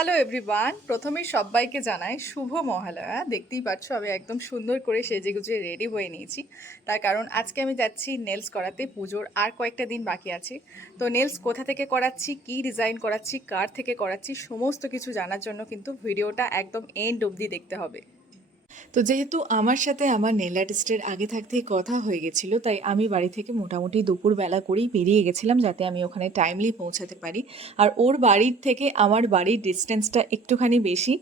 Hello everyone, প্রথমেই সবাইকে জানাই শুভ মহালয়া। দেখতেই পাচ্ছ আমি একদম সুন্দর করে সেজেগুজে রেডি হয়ে নিয়েছি। তার কারণ আজকে আমি যাচ্ছি নেলস করাতে। পুজোর আর কয়েকটা দিন বাকি আছে। তো নেলস কোথা থেকে করাচ্ছি, কী ডিজাইন করাচ্ছি, কার থেকে করাচ্ছি, সমস্ত কিছু জানার জন্য কিন্তু ভিডিওটা একদম এন্ড অবধি দেখতে হবে। তো যেহেতু আমার সাথে আমার নেল আর্টিস্টের আগে থাকতেই কথা হয়ে গেছিলো, তাই আমি বাড়ি থেকে মোটামুটি দুপুরবেলা করেই বেরিয়ে গেছিলাম যাতে আমি ওখানে টাইমলি পৌঁছাতে পারি। আর ওর বাড়ির থেকে আমার বাড়ির ডিস্টেন্সটা একটুখানি বেশি,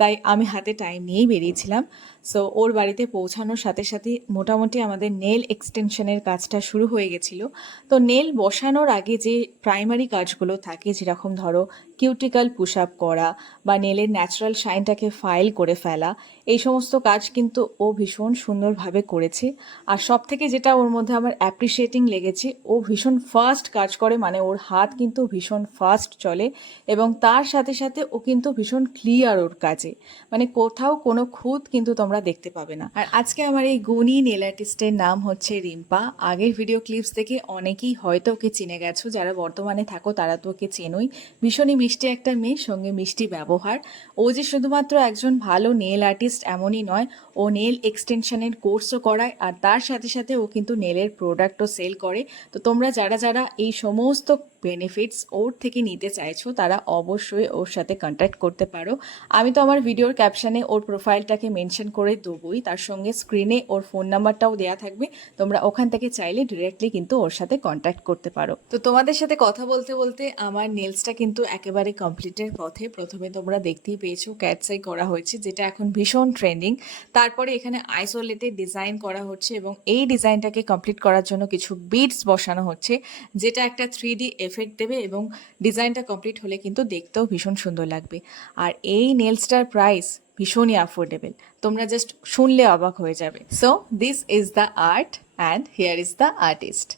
তাই আমি হাতে টাইম নিয়েই বেরিয়েছিলাম। সো ওর বাড়িতে পৌঁছানোর সাথে সাথে মোটামুটি আমাদের নেল এক্সটেনশনের কাজটা শুরু হয়ে গেছিলো। তো নেল বসানোর আগে যে প্রাইমারি কাজগুলো থাকে, যেরকম ধরো কিউটিক্যাল পুশ আপ করা বা নেলের ন্যাচারাল শাইনটাকে ফাইল করে ফেলা, এই সমস্ত কাজ কিন্তু ও ভীষণ সুন্দরভাবে করেছে। আর সব থেকে যেটা ওর মধ্যে আমার অ্যাপ্রিসিয়েটিং লেগেছে, ও ভীষণ ফাস্ট কাজ করে, মানে ওর হাত কিন্তু ভীষণ ফাস্ট চলে এবং তার সাথে সাথে ও কিন্তু ভীষণ ক্লিয়ার ওর কাজে, মানে কোথাও কোনো খুঁত কিন্তু তোমরা দেখতে পাবে না। আর আজকে আমার এই গুণী নেল আর্টিস্টের নাম হচ্ছে রিম্পা। আগের ভিডিও ক্লিপস থেকে অনেকেই হয়তো ওকে চিনে গেছো, যারা বর্তমানে থাকো তারা তো ওকে চেনোই। ভীষণই মিষ্টি একটা মেয়ে, সঙ্গে মিষ্টি ব্যবহার। ও যে শুধুমাত্র একজন ভালো নেল আর্টিস্ট এমনই নয়, ও নেল এক্সটেনশনের কোর্সও করায় আর তার সাথে সাথে ও কিন্তু নেলের প্রোডাক্টও সেল করে। তো তোমরা যারা যারা এই সমস্ত বেনিফিটস ওর থেকে নিতে চাইছো তারা অবশ্যই ওর সাথে কন্ট্যাক্ট করতে পারো। আমি তো আমার ভিডিওর ক্যাপশনে ওর প্রোফাইলটাকে মেনশন করে দেবই, তার সঙ্গে স্ক্রিনে ওর ফোন নাম্বারটাও দেওয়া থাকবে। তোমরা ওখান থেকে চাইলে ডিরেক্টলি কিন্তু ওর সাথে কন্ট্যাক্ট করতে পারো। তো তোমাদের সাথে কথা বলতে বলতে আমার নেলসটা কিন্তু একেবারে কমপ্লিটের পথে। প্রথমে তোমরা দেখতেই পেয়েছো ক্যাটসাই করা হয়েছে, যেটা এখন ভীষণ ট্রেন্ডিং। তারপরে এখানে আইসোলেটেড ডিজাইন করা হচ্ছে এবং এই ডিজাইনটাকে কমপ্লিট করার জন্য কিছু বিডস বসানো হচ্ছে, যেটা একটা 3D এফেক্ট দেবে এবং ডিজাইনটা কমপ্লিট হলে কিন্তু দেখতেও ভীষণ সুন্দর লাগবে। আর এই নেলসটার প্রাইস ভীষণই অ্যাফোর্ডেবল, তোমরা জাস্ট শুনলে অবাক হয়ে যাবে। So this is the art and here is the artist.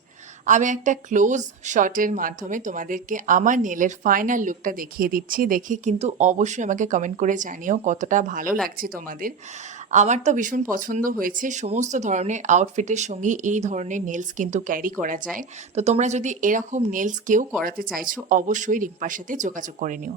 আমি একটা ক্লোজ শটের মাধ্যমে তোমাদেরকে আমার নেলের ফাইনাল লুকটা দেখিয়ে দিচ্ছি। দেখে কিন্তু অবশ্যই আমাকে কমেন্ট করে জানিও কতটা ভালো লাগছে তোমাদের। আমার তো ভীষণ পছন্দ হয়েছে। সমস্ত ধরনের আউটফিটের সঙ্গে এই ধরনের নেলস কিন্তু ক্যারি করা যায়। তো তোমরা যদি এরকম নেলস কেউ করাতে চাইছো অবশ্যই রিম্পার সাথে যোগাযোগ করে নিও।